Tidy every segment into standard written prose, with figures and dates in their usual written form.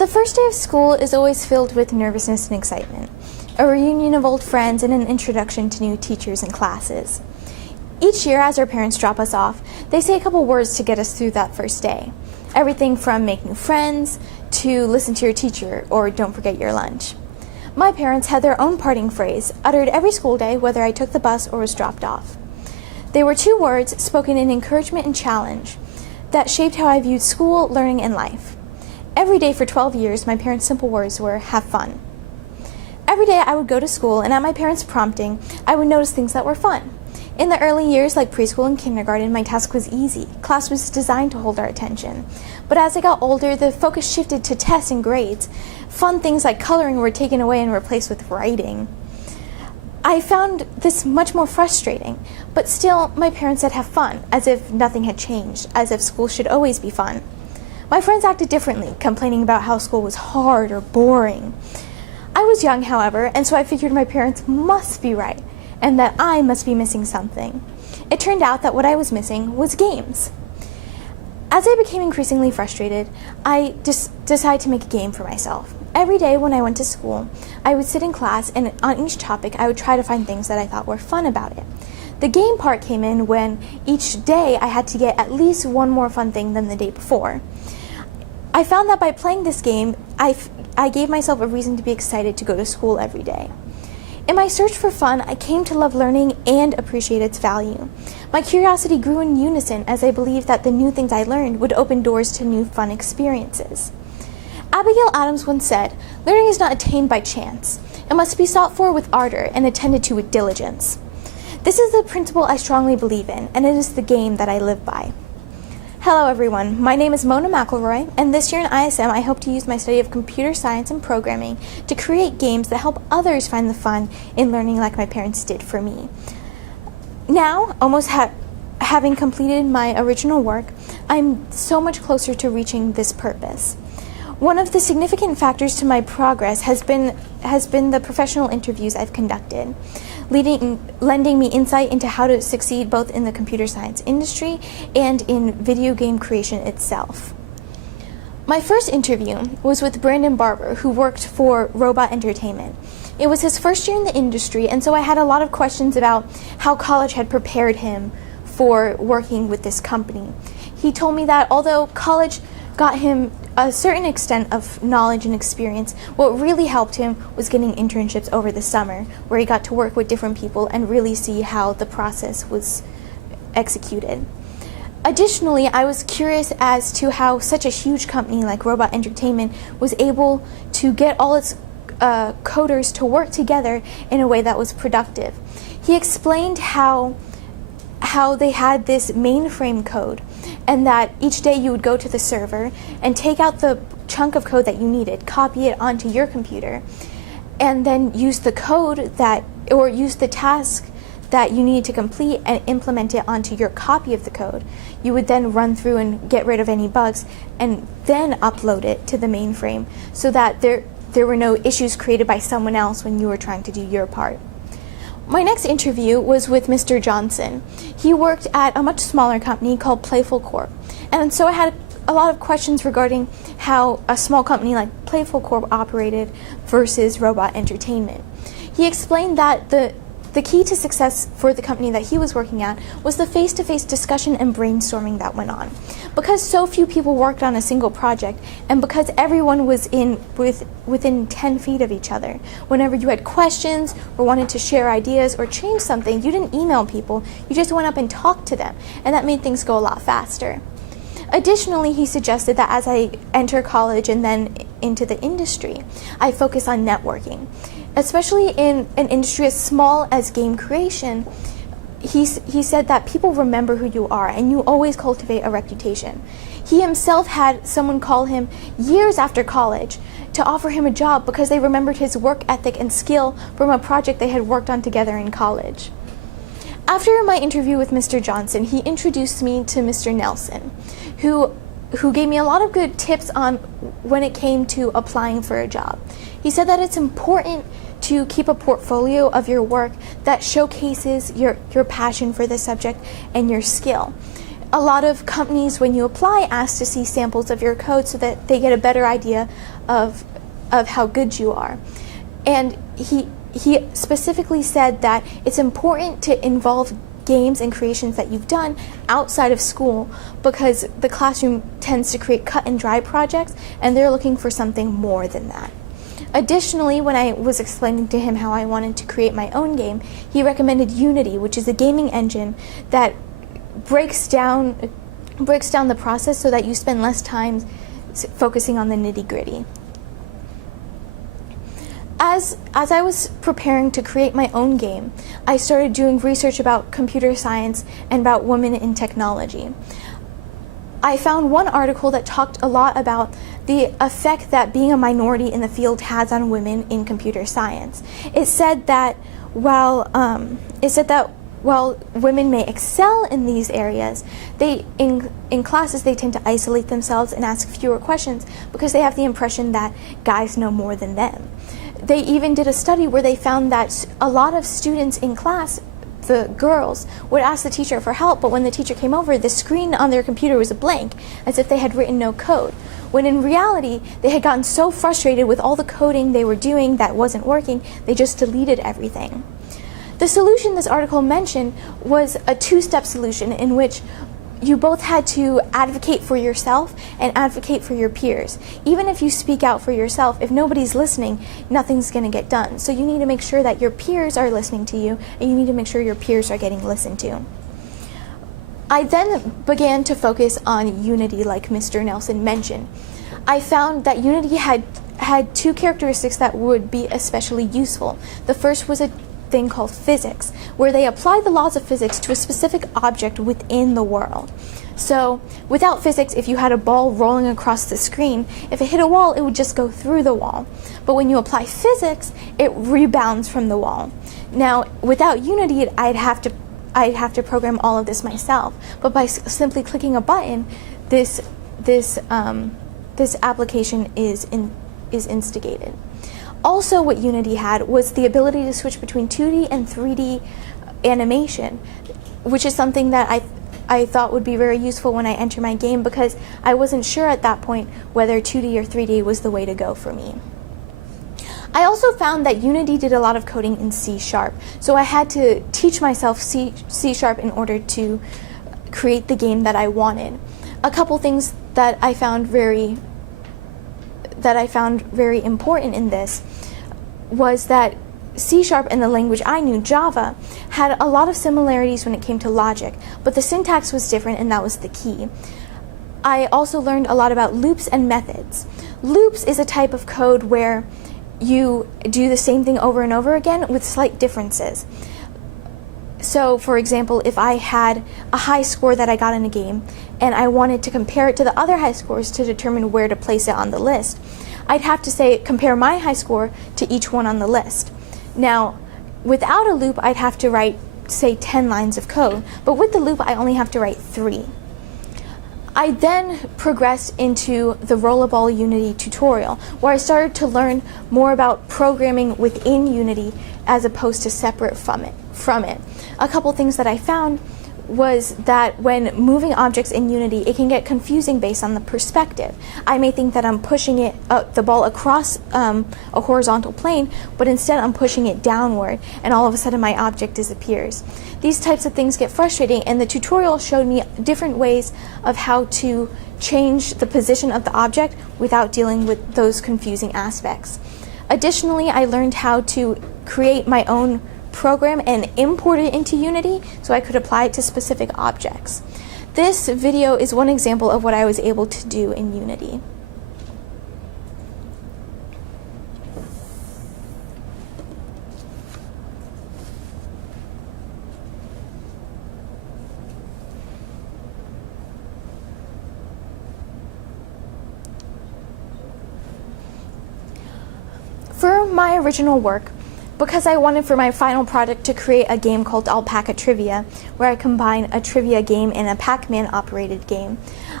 The first day of school is always filled with nervousness and excitement, a reunion of old friends and an introduction to new teachers and classes. Each year, as our parents drop us off, they say a couple words to get us through that first day. Everything from make new friends to listen to your teacher or don't forget your lunch. My parents had their own parting phrase, uttered every school day whether I took the bus or was dropped off. They were two words spoken in encouragement and challenge that shaped how I viewed school, learning, and life. Every day for 12 years, my parents' simple words were, have fun. Every day I would go to school, and at my parents' prompting, I would notice things that were fun. In the early years, like preschool and kindergarten, my task was easy. Class was designed to hold our attention. But as I got older, the focus shifted to tests and grades. Fun things like coloring were taken away and replaced with writing. I found this much more frustrating, but still, my parents said have fun, as if nothing had changed, as if school should always be fun. My friends acted differently, complaining about how school was hard or boring. I was young, however, and so I figured my parents must be right, and that I must be missing something. It turned out that what I was missing was games. As I became increasingly frustrated, I decided to make a game for myself. Every day when I went to school, I would sit in class, and on each topic, I would try to find things that I thought were fun about it. The game part came in when each day I had to get at least one more fun thing than the day before. I found that by playing this game, I gave myself a reason to be excited to go to school every day. In my search for fun, I came to love learning and appreciate its value. My curiosity grew in unison as I believed that the new things I learned would open doors to new fun experiences. Abigail Adams once said, "Learning is not attained by chance. It must be sought for with ardor and attended to with diligence." This is the principle I strongly believe in, and it is the game that I live by. Hello everyone, my name is Mona McElroy, and this year in ISM I hope to use my study of computer science and programming to create games that help others find the fun in learning like my parents did for me. Now, having completed my original work, I'm so much closer to reaching this purpose. One of the significant factors to my progress has been the professional interviews I've conducted, lending me insight into how to succeed both in the computer science industry and in video game creation itself. My first interview was with Brandon Barber, who worked for Robot Entertainment. It was his first year in the industry, and so I had a lot of questions about how college had prepared him for working with this company. He told me that although college got him a certain extent of knowledge and experience, what really helped him was getting internships over the summer, where he got to work with different people and really see how the process was executed. Additionally, I was curious as to how such a huge company like Robot Entertainment was able to get all its coders to work together in a way that was productive. He explained how they had this mainframe code, and that each day you would go to the server and take out the chunk of code that you needed, copy it onto your computer, and then use the use the task that you needed to complete and implement it onto your copy of the code. You would then run through and get rid of any bugs and then upload it to the mainframe so that there were no issues created by someone else when you were trying to do your part. My next interview was with Mr. Johnson. He worked at a much smaller company called Playful Corp. And so I had a lot of questions regarding how a small company like Playful Corp operated versus Robot Entertainment. He explained that the key to success for the company that he was working at was the face-to-face discussion and brainstorming that went on. Because so few people worked on a single project, and because everyone was within 10 feet of each other, whenever you had questions or wanted to share ideas or change something, you didn't email people, you just went up and talked to them, and that made things go a lot faster. Additionally, he suggested that as I enter college and then into the industry, I focus on networking. Especially in an industry as small as game creation, he said that people remember who you are and you always cultivate a reputation. He himself had someone call him years after college to offer him a job because they remembered his work ethic and skill from a project they had worked on together in college. After my interview with Mr. Johnson, he introduced me to Mr. Nelson, who gave me a lot of good tips on when it came to applying for a job. He said that it's important to keep a portfolio of your work that showcases your passion for the subject and your skill. a lot of companies, when you apply, ask to see samples of your code so that they get a better idea of how good you are. And he specifically said that it's important to involve games and creations that you've done outside of school, because the classroom tends to create cut and dry projects, and they're looking for something more than that. Additionally, when I was explaining to him how I wanted to create my own game, he recommended Unity, which is a gaming engine that breaks down the process so that you spend less time focusing on the nitty-gritty. As I was preparing to create my own game, I started doing research about computer science and about women in technology. I found one article that talked a lot about the effect that being a minority in the field has on women in computer science. It said that while women may excel in these areas, in classes they tend to isolate themselves and ask fewer questions because they have the impression that guys know more than them. They even did a study where they found that a lot of students in class, the girls, would ask the teacher for help, but when the teacher came over, the screen on their computer was a blank, as if they had written no code. When in reality, they had gotten so frustrated with all the coding they were doing that wasn't working, they just deleted everything. The solution this article mentioned was a two-step solution in which you both had to advocate for yourself and advocate for your peers. Even if you speak out for yourself, if nobody's listening, nothing's going to get done. So you need to make sure that your peers are listening to you, and you need to make sure your peers are getting listened to. I then began to focus on Unity, like Mr. Nelson mentioned. I found that Unity had two characteristics that would be especially useful. The first was a thing called physics, where they apply the laws of physics to a specific object within the world. So without physics, if you had a ball rolling across the screen, if it hit a wall, it would just go through the wall. But when you apply physics, it rebounds from the wall. Now, without Unity, I'd have to program all of this myself. But by simply clicking a button, this application is instigated. Also, what Unity had was the ability to switch between 2D and 3D animation, which is something that I thought would be very useful when I enter my game, because I wasn't sure at that point whether 2D or 3D was the way to go for me. I also found that Unity did a lot of coding in C#, so I had to teach myself C# in order to create the game that I wanted. A couple things that I found very important in this was that C# and the language I knew, Java, had a lot of similarities when it came to logic, but the syntax was different, and that was the key. I also learned a lot about loops and methods. Loops is a type of code where you do the same thing over and over again with slight differences. So, for example, if I had a high score that I got in a game and I wanted to compare it to the other high scores to determine where to place it on the list, I'd have to say, compare my high score to each one on the list. Now, without a loop, I'd have to write, say, 10 lines of code, but with the loop, I only have to write 3. I then progressed into the Rollerball Unity tutorial, where I started to learn more about programming within Unity as opposed to separate from it. A couple things that I found was that when moving objects in Unity, it can get confusing based on the perspective. I may think that I'm pushing the ball across a horizontal plane, but instead I'm pushing it downward, and all of a sudden my object disappears. These types of things get frustrating, and the tutorial showed me different ways of how to change the position of the object without dealing with those confusing aspects. Additionally, I learned how to create my own program and import it into Unity so I could apply it to specific objects. This video is one example of what I was able to do in Unity. For my original work, because I wanted for my final project to create a game called Alpaca Trivia, where I combine a trivia game and a Pac-Man operated game,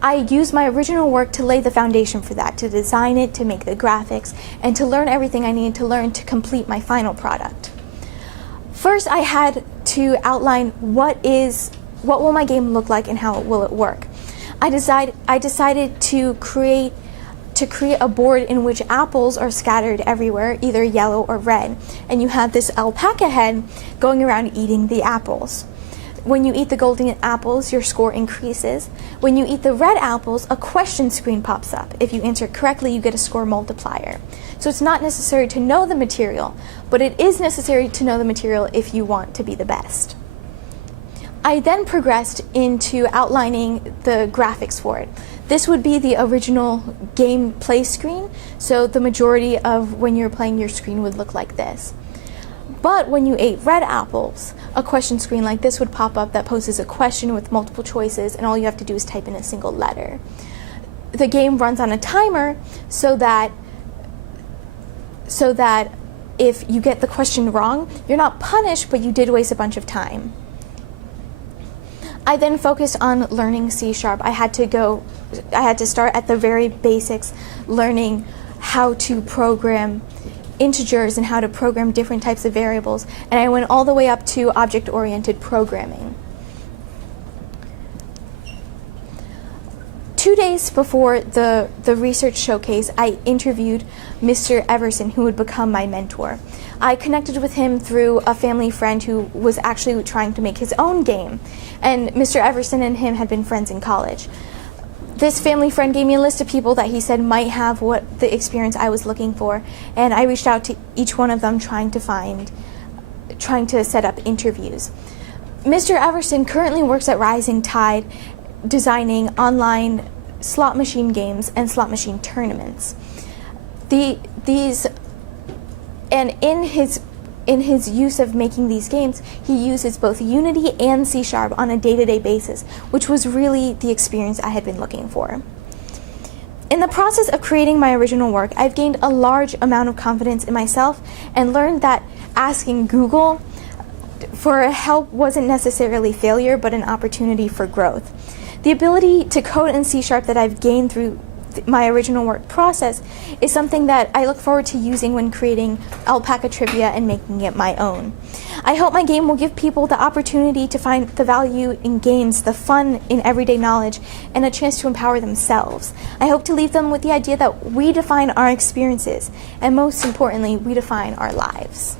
I used my original work to lay the foundation for that, to design it, to make the graphics, and to learn everything I needed to learn to complete my final product. First, I had to outline what is what will my game look like and how will it work? I decided to create a board in which apples are scattered everywhere, either yellow or red, and you have this alpaca head going around eating the apples. When you eat the golden apples, your score increases. When you eat the red apples, a question screen pops up. If you answer correctly, you get a score multiplier. So it's not necessary to know the material, but it is necessary to know the material if you want to be the best. I then progressed into outlining the graphics for it. This would be the original gameplay screen, so the majority of when you're playing, your screen would look like this. But when you ate red apples, a question screen like this would pop up that poses a question with multiple choices, and all you have to do is type in a single letter. The game runs on a timer so that if you get the question wrong, you're not punished, but you did waste a bunch of time. I then focused on learning C#. I had to start at the very basics, learning how to program integers and how to program different types of variables, and I went all the way up to object-oriented programming. 2 days before the research showcase, I interviewed Mr. Everson, who would become my mentor. I connected with him through a family friend who was actually trying to make his own game, and Mr. Everson and him had been friends in college. This family friend gave me a list of people that he said might have what the experience I was looking for, and I reached out to each one of them trying to set up interviews. Mr. Everson currently works at Rising Tide, designing online slot machine games and slot machine tournaments. In his use of making these games, he uses both Unity and C# on a day-to-day basis, which was really the experience I had been looking for. In the process of creating my original work, I've gained a large amount of confidence in myself and learned that asking Google for help wasn't necessarily failure, but an opportunity for growth. The ability to code in C# that I've gained through my original work process is something that I look forward to using when creating Alpaca Trivia and making it my own. I hope my game will give people the opportunity to find the value in games, the fun in everyday knowledge, and a chance to empower themselves. I hope to leave them with the idea that we define our experiences, and most importantly, we define our lives.